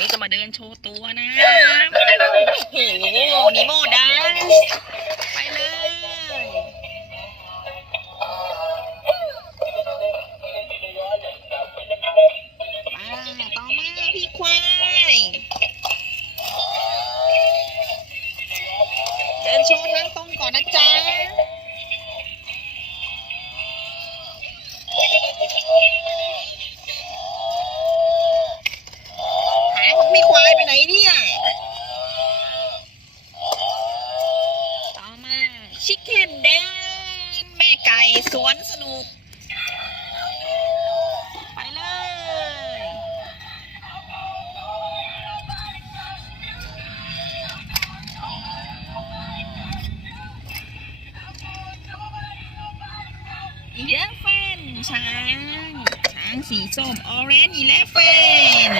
นี้จะมาเดินโชว์ตัวนะโอ้โหนีโมดันไปเลยมาต่อมาพี่ควายเดินโชว์ทางตรงก่อนนะจ๊ะ สวนสนุก ไปเลย อีเลฟเฟนช้าง ช้างสีส้มออเรนจ์อีเลฟเฟน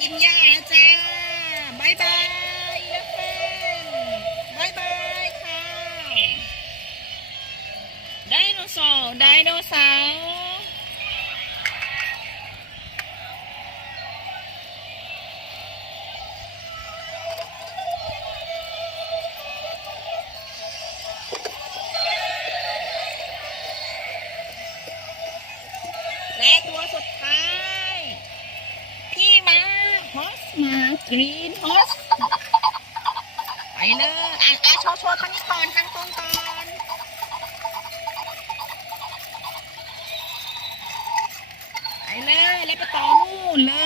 กินหญ้าแล้วจ้าบายบายอีเลฟเฟนบายบายค่ะไดโนเสาร์ไดโนเสาร์และตัวสุดท้าย กรีนฮอสไปเลยอะอะโชว์โชว์ทางนี้ก่อนทางตรงก่อนไปเลยแล้วไปต่อนู่นเลย